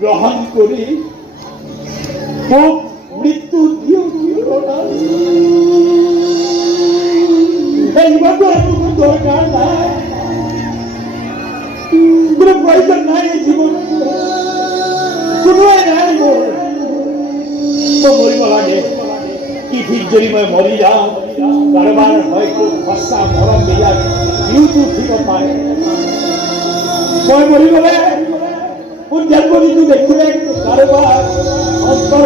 গ্রহণ করি মৃত্যু দিও এইভাবে কোনো দরকার নাই, কোনো প্রয়োজন নাই এই জীবন, কোনোই নাই তো মরিব লাগে কি ঠিক যদি মই মরি যাওঁ কাৰোবাৰ হয়তো সঁচা মৰম দিয়াৰ ইউটো ঠিক পায় মই মৰিবলে মোৰ জন্মদিনটো দেখিলে কাৰোবাৰ অন্তৰ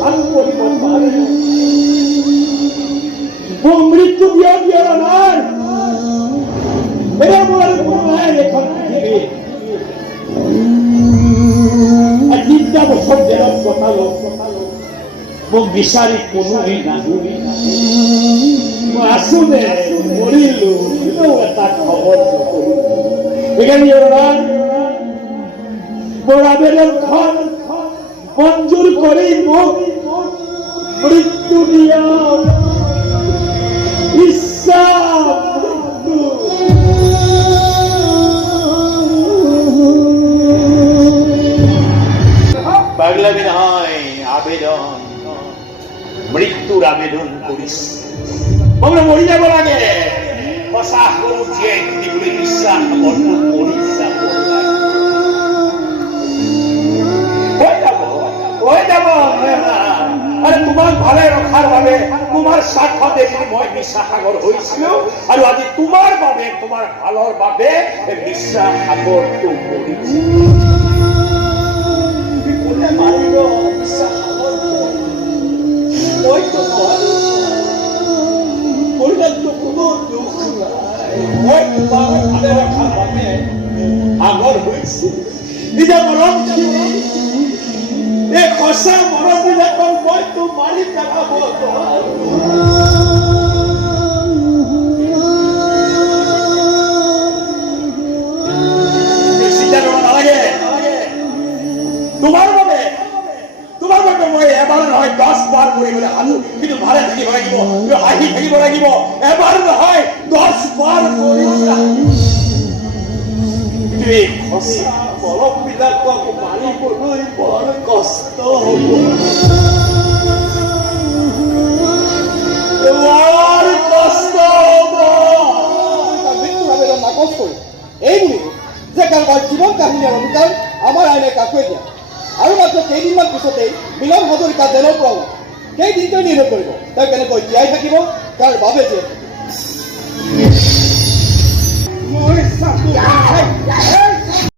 ভাল কৰিব পাৰে মোৰ মৃত্যু দিয়া নাই এনে মোৰ কোনো নাই এখন পৃথিৱী 3টা বছৰ জেলত কটালো মোক বিচাৰি কোনোৱে নাহিলে মই আছো নে মৰিলো কিন্তু এটা খবৰ নকৰিলো মোৰ আবেদনখন মঞ্জুৰ কৰি মোক মৃত্যু দিয়া ইচ্ছা পাগলামি নহয় আবেদন মৃত্যুৰ আবেদন কৰিস আমৰা মৰি যাব লাগে সঁচা সৰু জীয়াই থাকিবলৈ বিশ্বাস মনটো মৰি যাব আৰু তোমাক ভালে ৰখাৰ বাবে তোমাৰ স্বাৰ্থত এদিন মই বিশ্বাস সাগৰ হৈছিলো আৰু আজি তোমাৰ বাবে তোমাৰ ভালৰ বাবে বিশ্বাস সাগৰটো মৰিছো কোনে মাৰিব বিশ্বাস আগৰ হৈছে নিজে মৰম এই সঁচা মৰম বিলাকক মইতো মাৰি পেলাব চিন্তা কৰিব নালাগে তোমাৰ বাবে মই এবাৰ নহয় 10 বাৰ কৰিবলৈ আনো কিন্তু ভালে থাকিব লাগিব হাঁহি থাকিব লাগিব এবাৰ নহয় 10 বাৰ মৰম বিলাকক মাৰিবলৈ বৰ কষ্ট হব নাকচ কৰি এই বুলি যে জীৱন কাহিনীৰ অনুযায়ী আমাৰ আইনে কাকুৱে দিয়া আৰু মাত্ৰ কেইদিনমান পিছতেই মিলন হাজৰিকা জেলৰ পৰা সেই দিনটোৱে নিৰ্ভৰ কৰিব তেওঁ কেনেকৈ জীয়াই থাকিব তাৰ বাবে যে